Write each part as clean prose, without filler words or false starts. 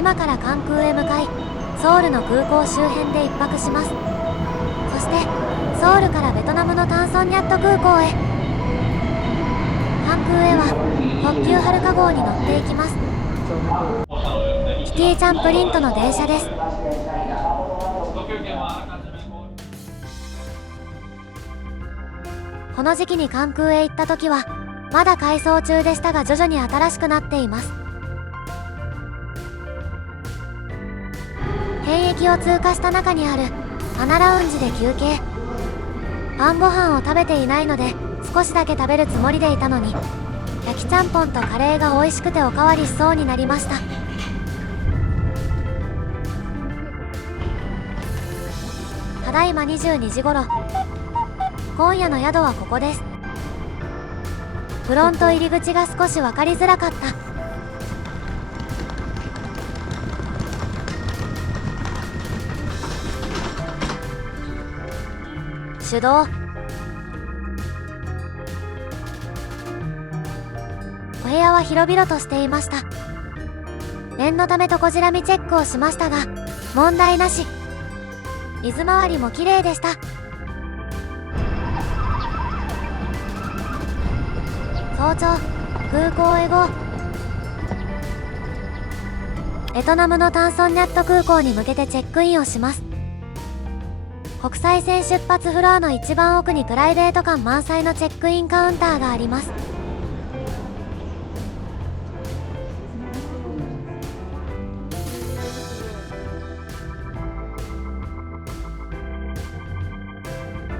今から関空へ向かい、ソウルの空港周辺で一泊します。そしてソウルからベトナムのタンソンニャット空港へ。関空へは特急はるか号に乗っていきます。キティちゃんプリントの電車です。この時期に関空へ行った時はまだ改装中でしたが、徐々に新しくなっています。検疫を通過した中にあるアナラウンジで休憩。晩ご飯を食べていないので少しだけ食べるつもりでいたのに、焼きちゃんぽんとカレーが美味しくておかわりしそうになりました。ただいま22時頃。今夜の宿はここです。フロント入り口が少し分かりづらかった。手動。お部屋は広々としていました。念のためトコジラミチェックをしましたが問題なし。水回りも綺麗でした。早朝、空港へゴー。ベトナムのタンソンニャット空港に向けてチェックインをします。国際線出発フロアの一番奥にプライベート感満載のチェックインカウンターがあります。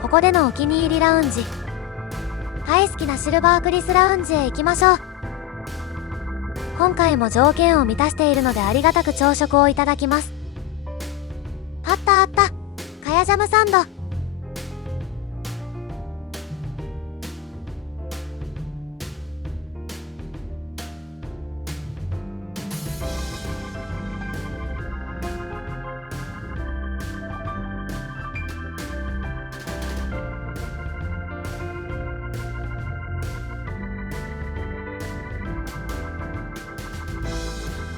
ここでのお気に入りラウンジ。大好きなシルバークリスラウンジへ行きましょう。今回も条件を満たしているのでありがたく朝食をいただきます。あったあった、カヤジャムサンド。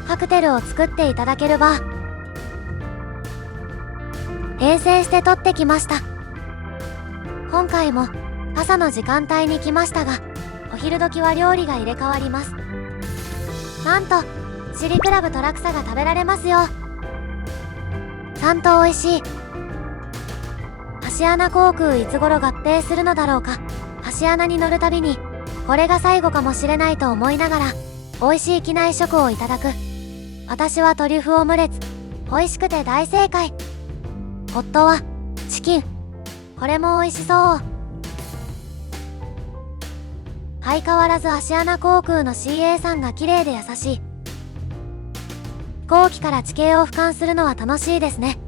カクテルを作っていただけるバー。遠征して取ってきました。今回も朝の時間帯に来ましたが、お昼時は料理が入れ替わります。なんとチリクラブトラクサが食べられますよ。ちゃんと美味しい。芦穴航空いつ頃合併するのだろうか。芦穴に乗るたびにこれが最後かもしれないと思いながら美味しい機内食をいただく。私はトリュフオムレツ。美味しくて大正解。夫はチキン。これも美味しそう。相変わらず芦穴航空の CA さんが綺麗で優しい。飛行機から地形を俯瞰するのは楽しいですね。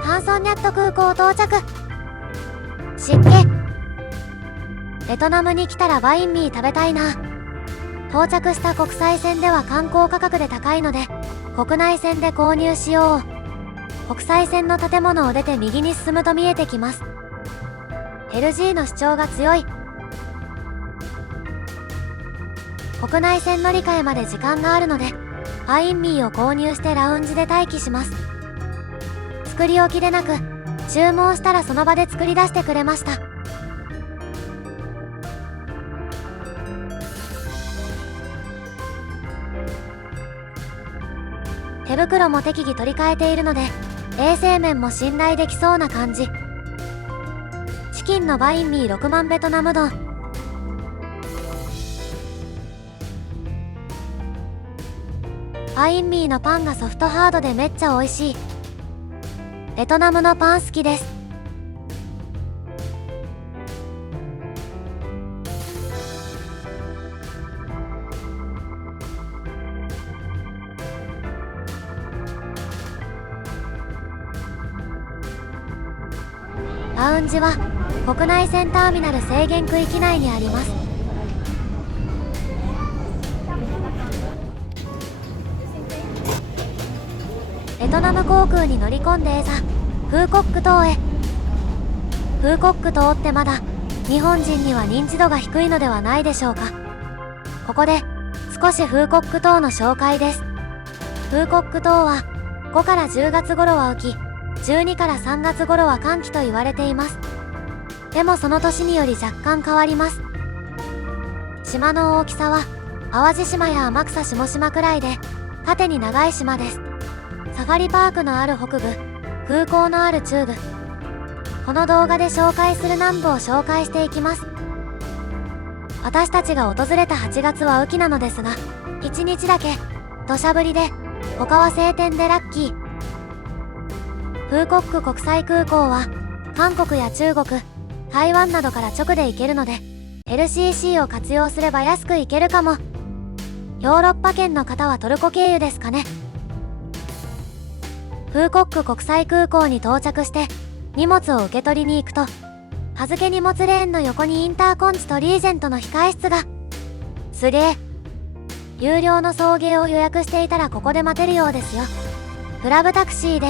タンソンニャット空港到着。湿気。ベトナムに来たらバインミー食べたいな。到着した国際線では観光価格で高いので国内線で購入しよう。国際線の建物を出て右に進むと見えてきます。 LG の主張が強い。国内線乗り換えまで時間があるのでバインミーを購入してラウンジで待機します。作り置きでなく注文したらその場で作り出してくれました。手袋も適宜取り替えているので衛生面も信頼できそうな感じ。チキンのバインミー6万ベトナムドン。バインミーのパンがソフトハードでめっちゃ美味しい。ベトナムのパン好きです。ラウンジは国内線ターミナル制限区域内にあります。ベトナム航空に乗り込んでエザ・フーコック島へ。フーコック島ってまだ日本人には認知度が低いのではないでしょうか。ここで少しフーコック島の紹介です。フーコック島は5から10月頃は雨季、12から3月頃は乾季と言われています。でもその年により若干変わります。島の大きさは淡路島や天草下島くらいで縦に長い島です。サファリパークのある北部、空港のある中部。この動画で紹介する南部を紹介していきます。私たちが訪れた8月は雨季なのですが、1日だけ土砂降りで、他は晴天でラッキー。フーコック国際空港は韓国や中国、台湾などから直で行けるので LCC を活用すれば安く行けるかも。ヨーロッパ圏の方はトルコ経由ですかね。フーコック国際空港に到着して荷物を受け取りに行くと、預け荷物レーンの横にインターコンチとリーゼントの控室が。すげえ。有料の送迎を予約していたらここで待てるようですよ。クラブタクシーで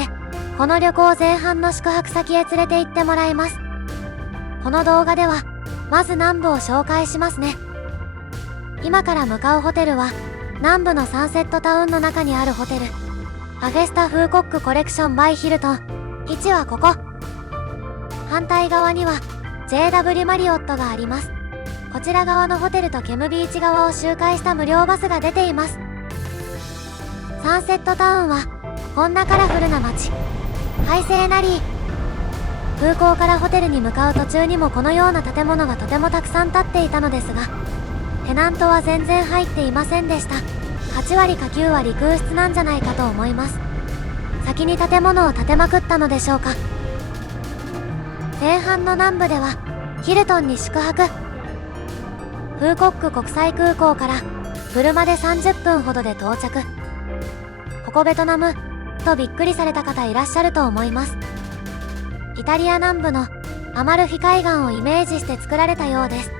この旅行前半の宿泊先へ連れて行ってもらいます。この動画ではまず南部を紹介しますね。今から向かうホテルは南部のサンセットタウンの中にあるホテル、アフェスタ・フーコック・コレクション・バイ・ヒルトン。位置はここ。反対側には JW マリオットがあります。こちら側のホテルとケムビーチ側を周回した無料バスが出ています。サンセットタウンはこんなカラフルな街。快晴なり。空港からホテルに向かう途中にもこのような建物がとてもたくさん建っていたのですが、テナントは全然入っていませんでした。8割か9割空室なんじゃないかと思います。先に建物を建てまくったのでしょうか。前半の南部ではヒルトンに宿泊。フーコック国際空港から車で30分ほどで到着。ここベトナムとびっくりされた方いらっしゃると思います。イタリア南部のアマルフィ海岸をイメージして作られたようです。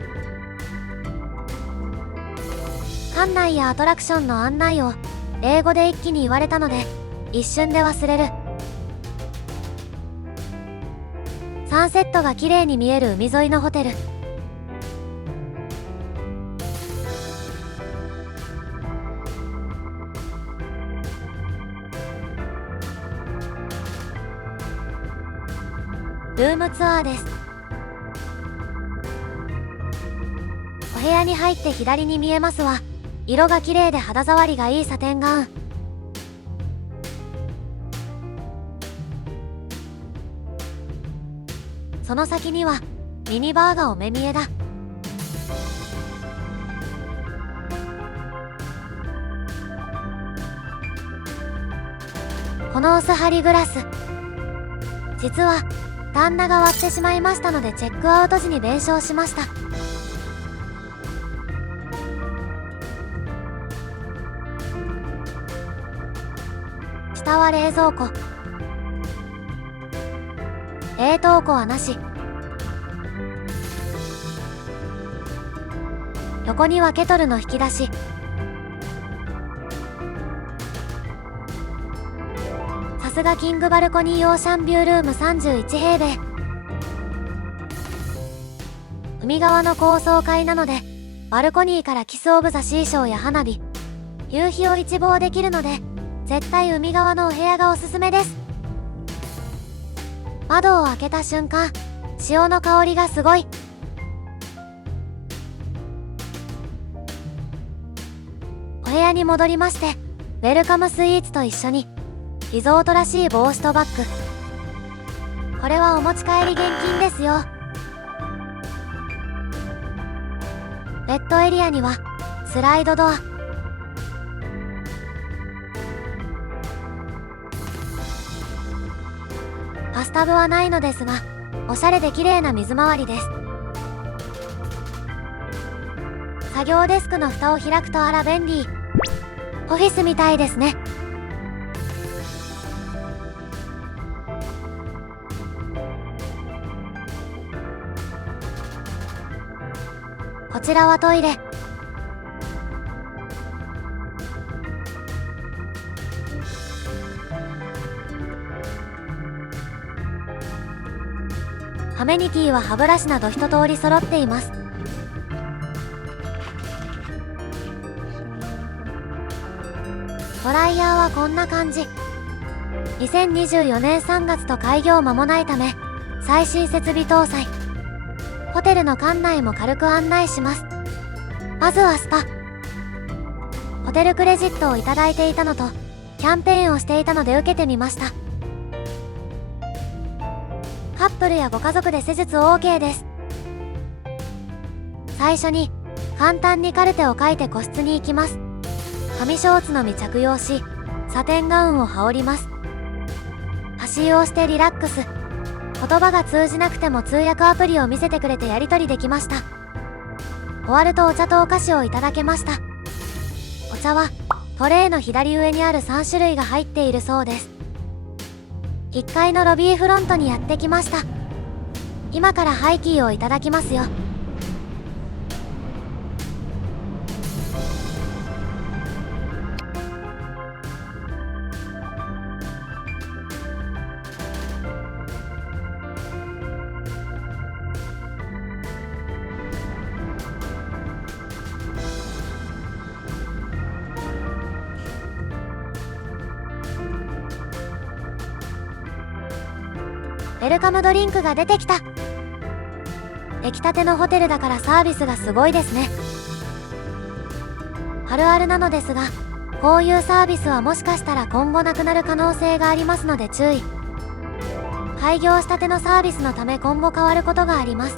館内やアトラクションの案内を英語で一気に言われたので一瞬で忘れる。サンセットが綺麗に見える海沿いのホテル。ルームツアーです。お部屋に入って左に見えますは色が綺麗で肌触りがいいサテンガウン。その先にはミニバーがお目見えだ。この薄張りグラス、実は旦那が割ってしまいましたのでチェックアウト時に弁償しました。下は冷蔵庫。冷凍庫はなし。横にはケトルの引き出し。さすがキングバルコニーオーシャンビュールーム31平米。海側の高層階なのでバルコニーからキス・オブ・ザ・シーショーや花火、夕日を一望できるので絶対海側のお部屋がおすすめです。窓を開けた瞬間、潮の香りがすごい。お部屋に戻りまして、ウェルカムスイーツと一緒にリゾートらしい帽子とバッグ。これはお持ち帰り現金ですよ。ベッドエリアにはスライドドア。バスタブはないのですが、おしゃれで綺麗な水回りです。作業デスクの蓋を開くとあら便利。オフィスみたいですね。こちらはトイレ。アメニティは歯ブラシなど一通り揃っています。ドライヤーはこんな感じ。2024年3月と開業間もないため、最新設備搭載。ホテルの館内も軽く案内します。まずはスパ。ホテルクレジットをいただいていたのと、キャンペーンをしていたので受けてみました。カップルやご家族で施術 OK です。最初に、簡単にカルテを書いて個室に行きます。紙ショーツのみ着用し、サテンガウンを羽織ります。足湯をしてリラックス。言葉が通じなくても通訳アプリを見せてくれてやり取りできました。終わるとお茶とお菓子をいただけました。お茶はトレイの左上にある3種類が入っているそうです。1階のロビーフロントにやってきました。今からハイキーをいただきますよ。ウェルカムドリンクが出てきた。出来たてのホテルだからサービスがすごいですね。あるあるなのですが、こういうサービスはもしかしたら今後なくなる可能性がありますので注意。開業したてのサービスのため今後変わることがあります。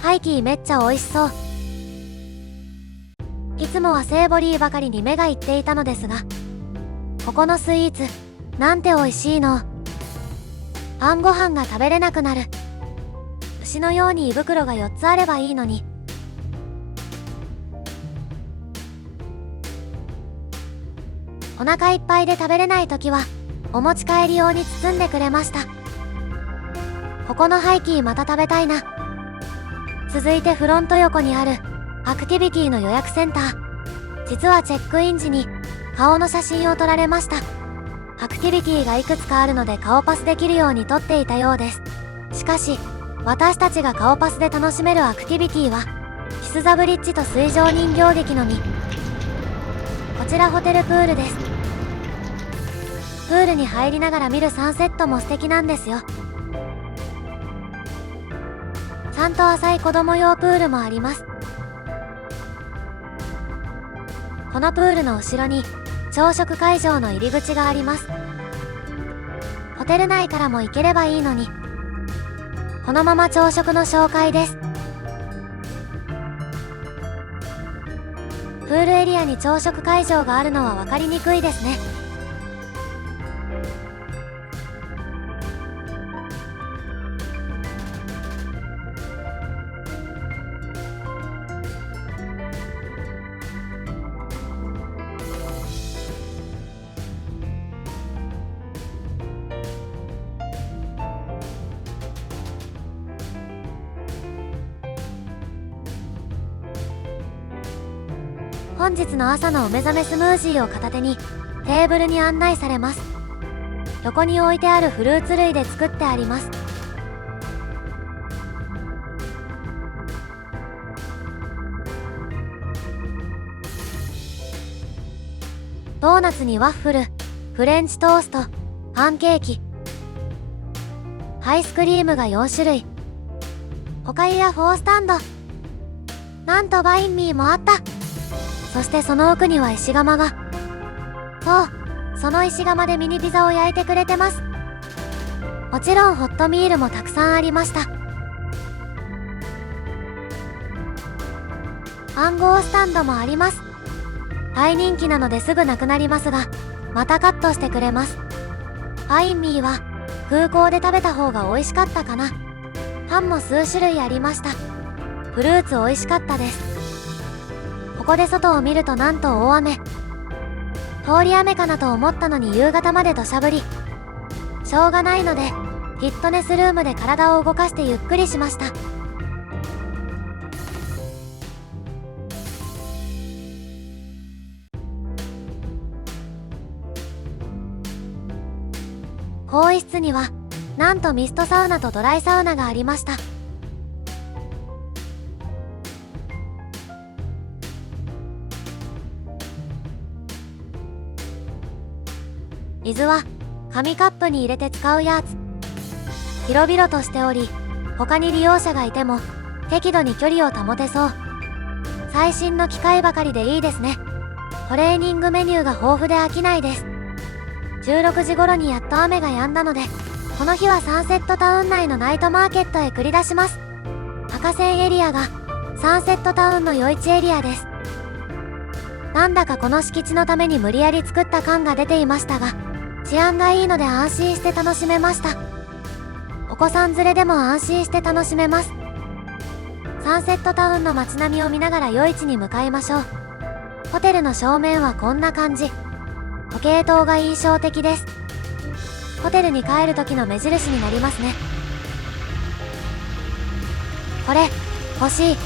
ハイキーめっちゃ美味しそう。いつもはセーボリーばかりに目がいっていたのですが、ここのスイーツなんて美味しいの。晩ご飯が食べれなくなる。牛のように胃袋が4つあればいいのに。お腹いっぱいで食べれないときはお持ち帰り用に包んでくれました。ここのハイキーまた食べたいな。続いてフロント横にあるアクティビティの予約センター。実はチェックイン時に顔の写真を撮られました。アクティビティがいくつかあるので顔パスできるように撮っていたようです。しかし、私たちが顔パスで楽しめるアクティビティは、キス・ザ・ブリッジと水上人形劇のみ。こちらホテルプールです。プールに入りながら見るサンセットも素敵なんですよ。ちゃんと浅い子供用プールもあります。このプールの後ろに、朝食会場の入り口があります。ホテル内からも行ければいいのに。このまま朝食の紹介です。プールエリアに朝食会場があるのは分かりにくいですね。本日の朝のお目覚めスムージーを片手にテーブルに案内されます。横に置いてあるフルーツ類で作ってあります。ドーナツにワッフル、フレンチトースト、パンケーキ、アイスクリームが4種類、おかゆやフォースタンド、なんとバインミーもあった。そしてその奥には石窯が。そう、その石窯でミニピザを焼いてくれてます。もちろんホットミールもたくさんありました。暗号スタンドもあります。大人気なのですぐなくなりますが、またカットしてくれます。バインミーは空港で食べた方が美味しかったかな。パンも数種類ありました。フルーツ美味しかったです。ここで外を見るとなんと大雨。通り雨かなと思ったのに夕方まで土砂降り。しょうがないのでフィットネスルームで体を動かしてゆっくりしました。更衣室にはなんとミストサウナとドライサウナがありました。水は紙カップに入れて使うやつ。広々としており、他に利用者がいても適度に距離を保てそう。最新の機械ばかりでいいですね。トレーニングメニューが豊富で飽きないです。16時頃にやっと雨が止んだので、この日はサンセットタウン内のナイトマーケットへ繰り出します。赤線エリアがサンセットタウンの夜市エリアです。なんだかこの敷地のために無理やり作った感が出ていましたが、治安がいいので安心して楽しめました。お子さん連れでも安心して楽しめます。サンセットタウンの街並みを見ながら夜市に向かいましょう。ホテルの正面はこんな感じ。時計塔が印象的です。ホテルに帰る時の目印になりますね。これ欲しい。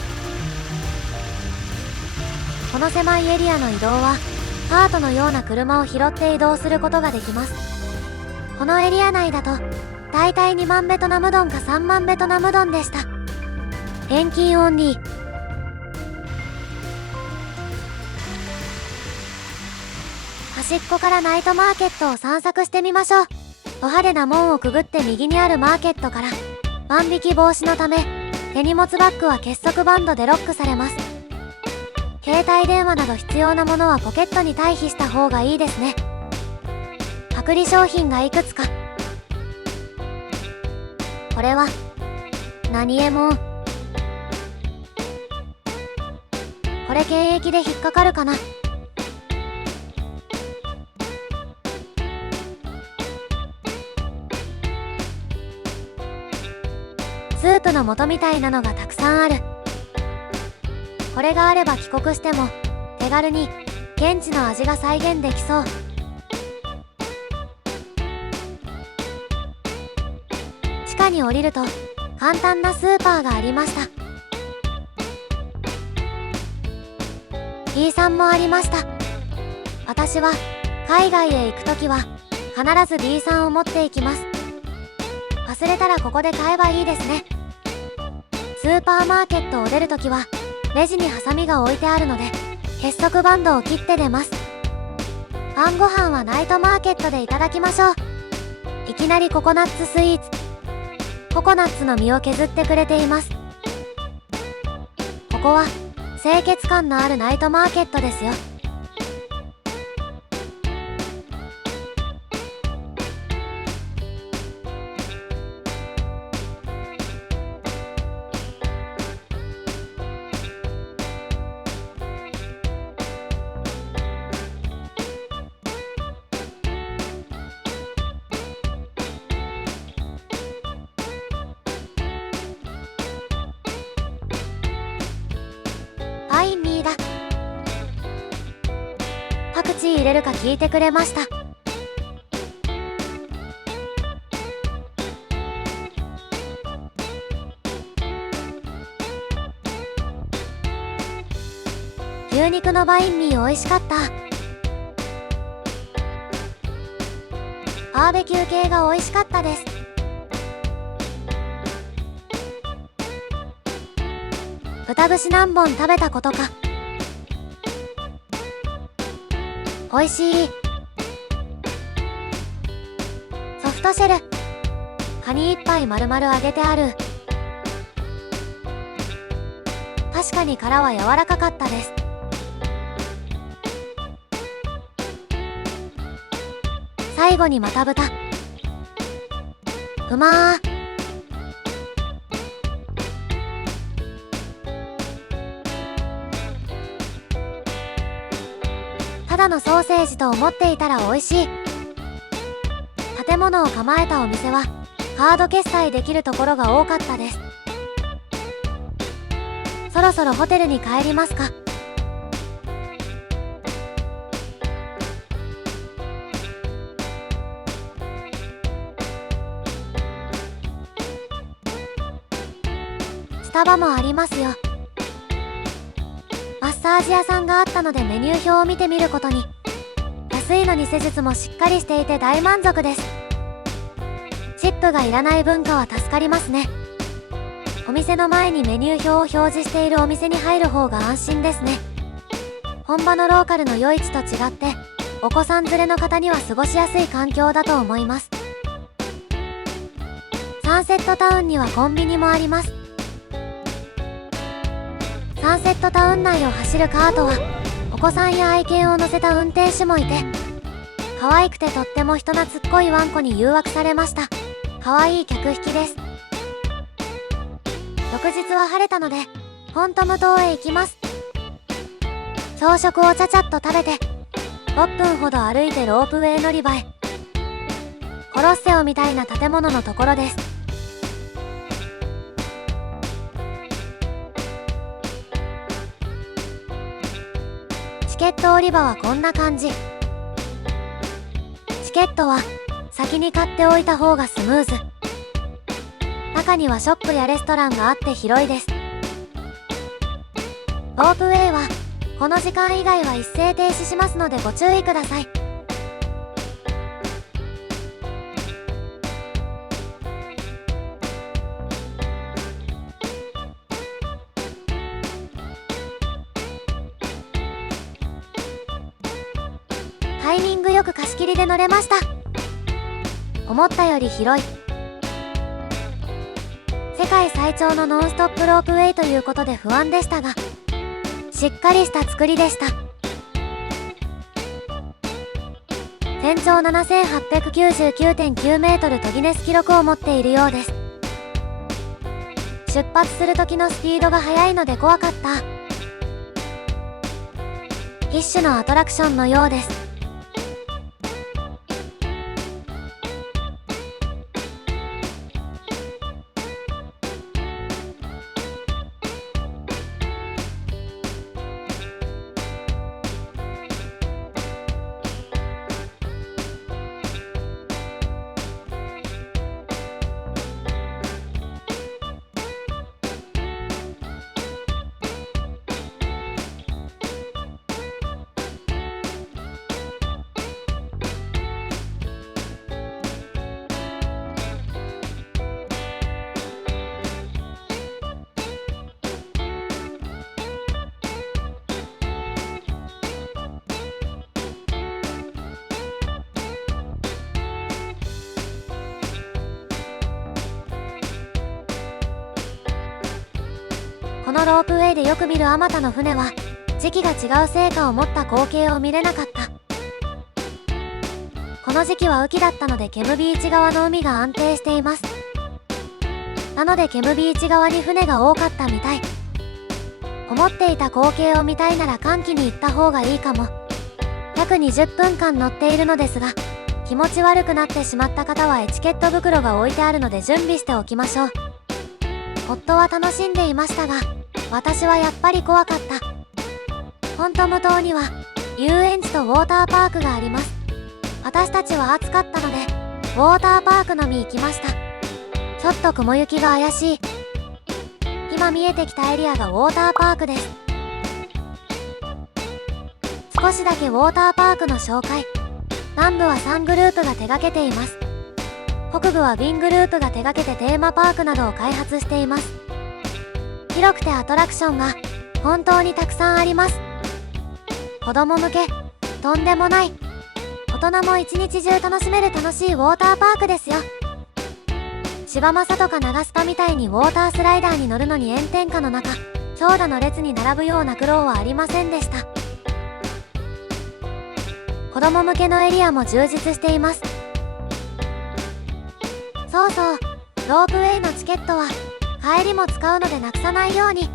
この狭いエリアの移動はカートのような車を拾って移動することができます。このエリア内だとだいたい2万ベトナムドンか3万ベトナムドンでした。現金オンリー。端っこからナイトマーケットを散策してみましょう。ド派手な門をくぐって右にあるマーケットから、万引き防止のため手荷物バッグは結束バンドでロックされます。携帯電話など必要なものはポケットに退避した方がいいですね。パクリ商品がいくつか。これは何エモン。これ検疫で引っかかるかな。スープの素みたいなのがたくさんある。これがあれば帰国しても手軽に現地の味が再現できそう。地下に降りると簡単なスーパーがありました。B さんもありました。私は海外へ行くときは必ず B さんを持っていきます。忘れたらここで買えばいいですね。スーパーマーケットを出るときはレジにハサミが置いてあるので結束バンドを切って出ます。晩ご飯はナイトマーケットでいただきましょう。いきなりココナッツスイーツ。ココナッツの実を削ってくれています。ここは清潔感のあるナイトマーケットですよ。ワインミーだ。パクチー入れるか聞いてくれました。牛肉のバインミー美味しかった。バーベキュー系が美味しかったです。豚串何本食べたことか。美味しい。ソフトシェル。カニ1杯丸々揚げてある。確かに殻は柔らかかったです。最後にまた豚。うまー。ただのソーセージと思っていたら美味しい。建物を構えたお店はカード決済できるところが多かったです。そろそろホテルに帰りますか。スタバもありますよ。マッサージ屋さんがあったのでメニュー表を見てみることに。安いのに施術もしっかりしていて大満足です。ップがいらない文化は助かりますね。お店の前にメニュー表を表示しているお店に入る方が安心ですね。本場のローカルの夜市と違って、お子さん連れの方には過ごしやすい環境だと思います。サンセットタウンにはコンビニもあります。サンセットタウン内を走るカートは、お子さんや愛犬を乗せた運転手もいて、可愛くてとっても人懐っこいワンコに誘惑されました。可愛い客引きです。翌日は晴れたので、フォントム島へ行きます。朝食をちゃちゃっと食べて、6分ほど歩いてロープウェイ乗り場へ。コロッセオみたいな建物のところです。チケット売り場はこんな感じ。チケットは先に買っておいた方がスムーズ。中にはショップやレストランがあって広いです。ロープウェイはこの時間以外は一斉停止しますのでご注意ください。タイミングよく貸し切りで乗れました。思ったより広い。世界最長のノンストップロープウェイということで不安でしたが、しっかりした作りでした。全長 7899.9 メートルとギネス記録を持っているようです。出発する時のスピードが速いので怖かった。一種のアトラクションのようです。このロープウェイでよく見るあまたの船は、時期が違うせいかを持った光景を見れなかった。この時期は雨季だったのでケムビーチ側の海が安定しています。なのでケムビーチ側に船が多かったみたい。思っていた光景を見たいなら寒気に行った方がいいかも。約20分間乗っているのですが、気持ち悪くなってしまった方はエチケット袋が置いてあるので準備しておきましょう。夫は楽しんでいましたが、私はやっぱり怖かった。フォントム島には遊園地とウォーターパークがあります。私たちは暑かったのでウォーターパークのみ行きました。ちょっと雲行きが怪しい。今見えてきたエリアがウォーターパークです。少しだけウォーターパークの紹介。南部は3グループが手掛けています。北部はビングループが手掛けてテーマパークなどを開発しています。広くてアトラクションが本当にたくさんあります。子供向け、とんでもない。大人も一日中楽しめる楽しいウォーターパークですよ。柴正とか長スパみたいにウォータースライダーに乗るのに炎天下の中、長蛇の列に並ぶような苦労はありませんでした。子供向けのエリアも充実しています。そうそう、ロープウェイのチケットは帰りも使うのでなくさないように。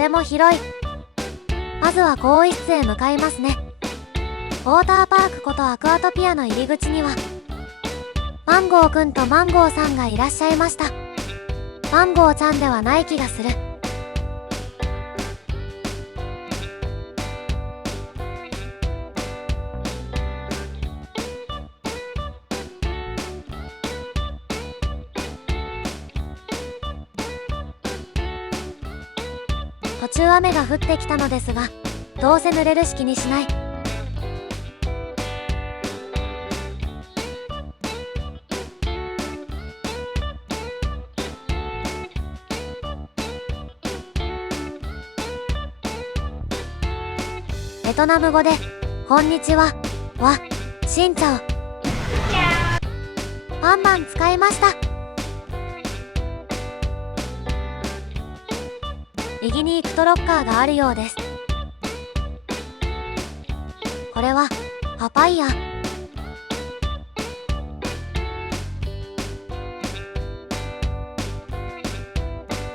ても広い。まずは更衣室へ向かいますね。ウォーターパークことアクアトピアの入り口にはマンゴーくんとマンゴーさんがいらっしゃいました。マンゴーちゃんではない気がする。途中雨が降ってきたのですが、どうせ濡れるし気にしない。ベトナム語で「こんにちは」は「シンチャオ」。バンバン使いました。右に行くとロッカーがあるようです。これはパパイヤ。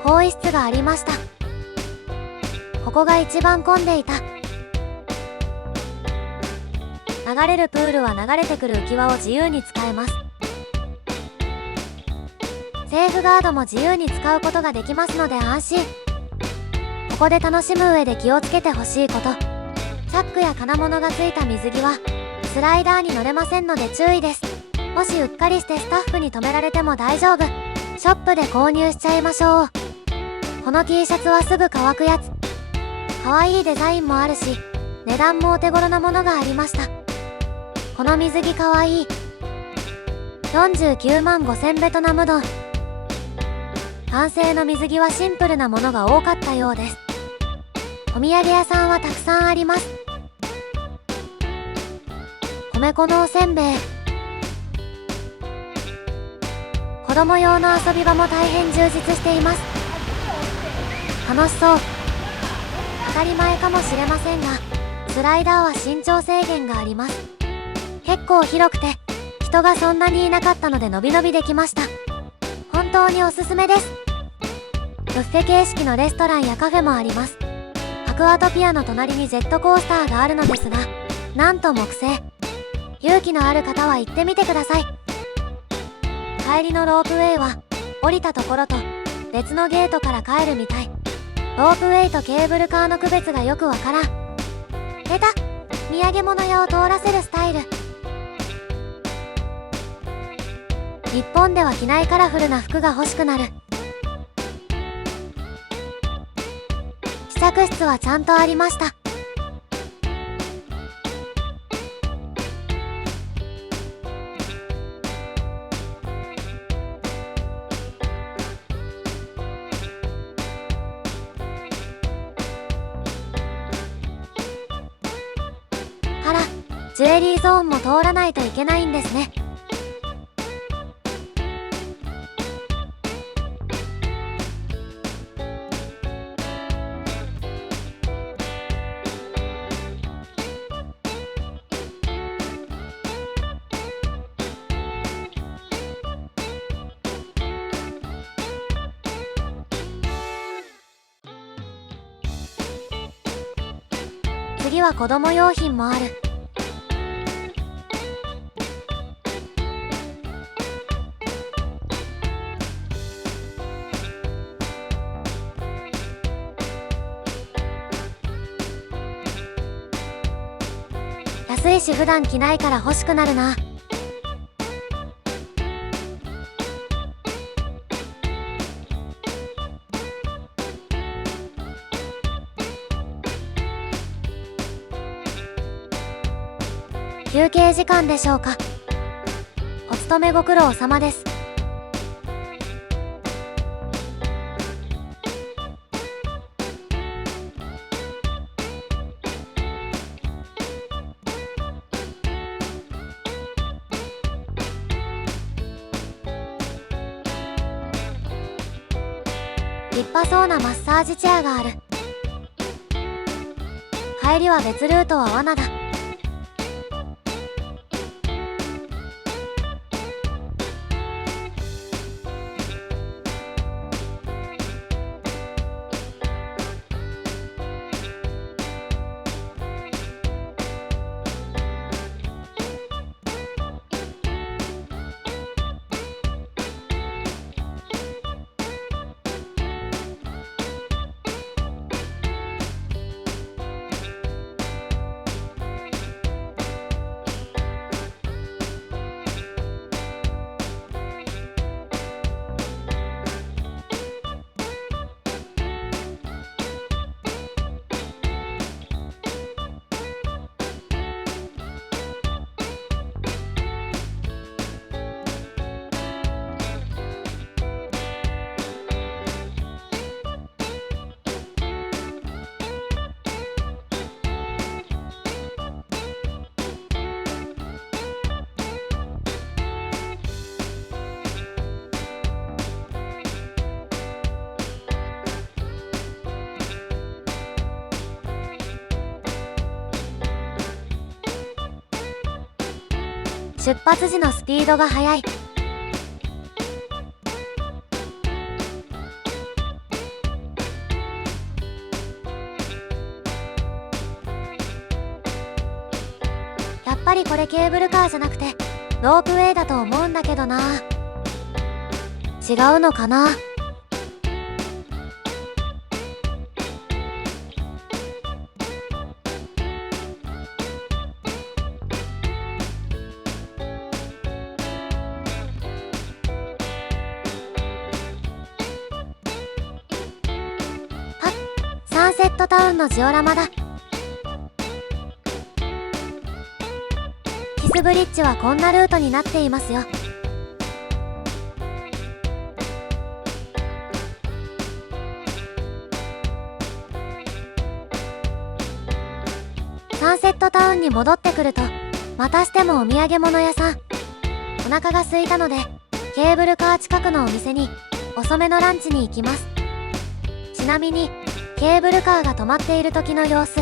更衣室がありました。ここが一番混んでいた。流れるプールは流れてくる浮き輪を自由に使えます。セーフガードも自由に使うことができますので安心。ここで楽しむ上で気をつけてほしいこと。チャックや金物がついた水着はスライダーに乗れませんので注意です。もしうっかりしてスタッフに止められても大丈夫。ショップで購入しちゃいましょう。この T シャツはすぐ乾くやつ。可愛いデザインもあるし、値段もお手頃なものがありました。この水着かわいい。49万5000ベトナムドン。男性の水着はシンプルなものが多かったようです。お土産屋さんはたくさんあります。米粉のおせんべい。子供用の遊び場も大変充実しています。楽しそう。当たり前かもしれませんが、スライダーは身長制限があります。結構広くて、人がそんなにいなかったのでのびのびできました。本当におすすめです。ブッフェ形式のレストランやカフェもあります。アクアトピアの隣にジェットコースターがあるのですが、なんと木製。勇気のある方は行ってみてください。帰りのロープウェイは、降りたところと別のゲートから帰るみたい。ロープウェイとケーブルカーの区別がよくわからん。出た！土産物屋を通らせるスタイル。日本では着ないカラフルな服が欲しくなる。試着室はちゃんとありました。あら、ジュエリーゾーンも通らないといけないんですね。次は子供用品もある。安いし普段着ないから欲しくなるな。休憩時間でしょうか。お勤めご苦労様です。立派そうなマッサージチェアがある。帰りは別ルートは罠だ。出発時のスピードが速い。やっぱりこれケーブルカーじゃなくてロープウェイだと思うんだけどな。違うのかな。サンセットタウンのジオラマだ。キスブリッジはこんなルートになっていますよ。サンセットタウンに戻ってくるとまたしてもお土産物屋さん。お腹が空いたのでケーブルカー近くのお店に遅めのランチに行きます。ちなみにケーブルカーが止まっている時の様子。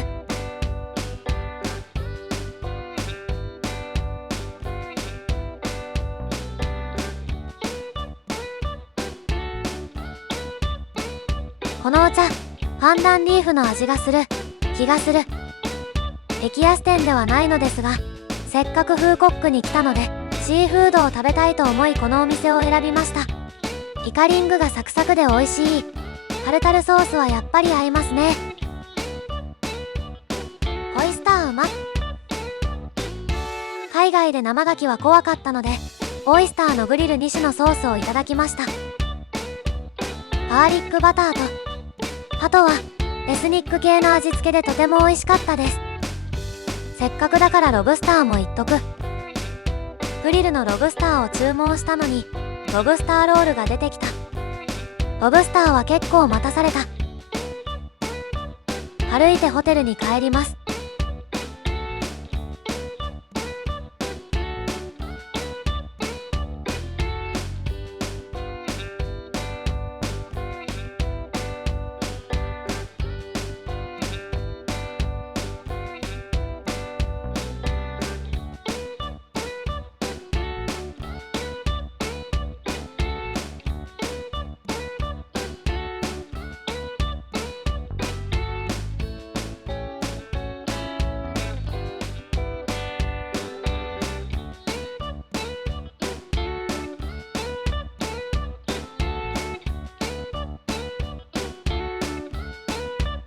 このお茶、ファンダンリーフの味がする気がする。激安店ではないのですが、せっかくフーコックに来たのでシーフードを食べたいと思いこのお店を選びました。イカリングがサクサクで美味しい。タルタルソースはやっぱり合いますね。オイスターうま。海外で生牡蠣は怖かったのでオイスターのグリル2種のソースをいただきました。ガーリックバターとあとはエスニック系の味付けでとても美味しかったです。せっかくだからロブスターもいっとく。グリルのロブスターを注文したのにロブスターロールが出てきた。ロブスターは結構待たされた。歩いてホテルに帰ります。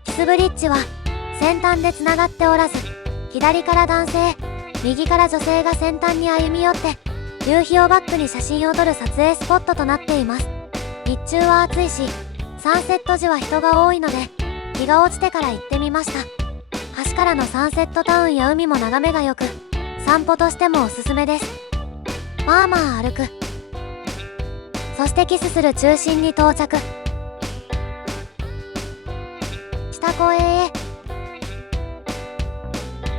キスブリッジは先端でつながっておらず、左から男性、右から女性が先端に歩み寄って夕日をバックに写真を撮る撮影スポットとなっています。日中は暑いしサンセット時は人が多いので日が落ちてから行ってみました。橋からのサンセットタウンや海も眺めが良く、散歩としてもおすすめです。まあまあ歩く。そしてキスする中心に到着。北公園へ。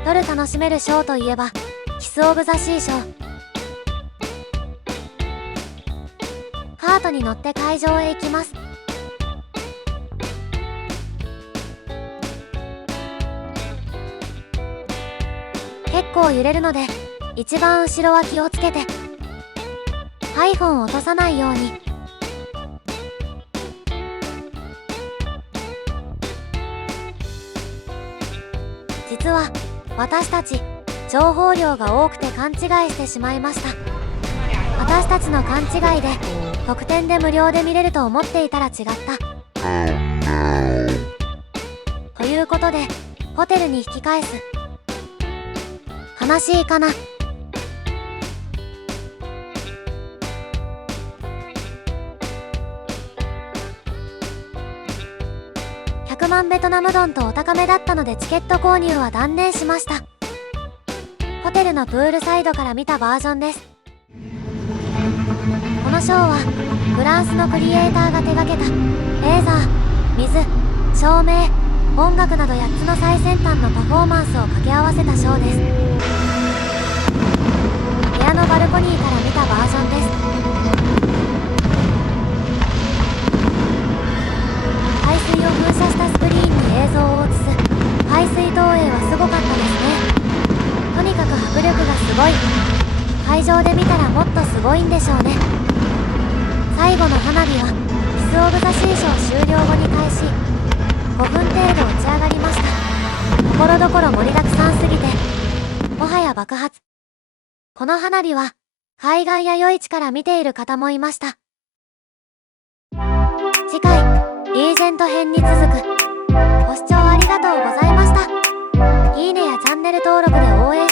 夜楽しめるショーといえばキス・オブ・ザ・シーショー。カートに乗って会場へ行きます。結構揺れるので一番後ろは気をつけて。iPhone を落とさないように。実は私たち情報量が多くて勘違いしてしまいました。私たちの勘違いで特典で無料で見れると思っていたら違った。ということでホテルに引き返す。悲しいかな。100万ベトナムドンとお高めだったのでチケット購入は断念しました。ホテルのプールサイドから見たバージョンです。このショーはフランスのクリエイターが手掛けたレーザー、水、照明、音楽など8つの最先端のパフォーマンスを掛け合わせたショーです。部屋のバルコニーから見たバージョンです。排水を噴射したスクリーンに映像を映す排水投影はすごかったですね。とにかく迫力がすごい。会場はキス・オブ・ザ・シーショー終了後に開始。5分程度打ち上がりました。ところどころ盛りだくさんすぎてもはや爆発。この花火は海岸や夜市から見ている方もいました。次回リージェント編に続く。ご視聴ありがとうございました。いいねやチャンネル登録で応援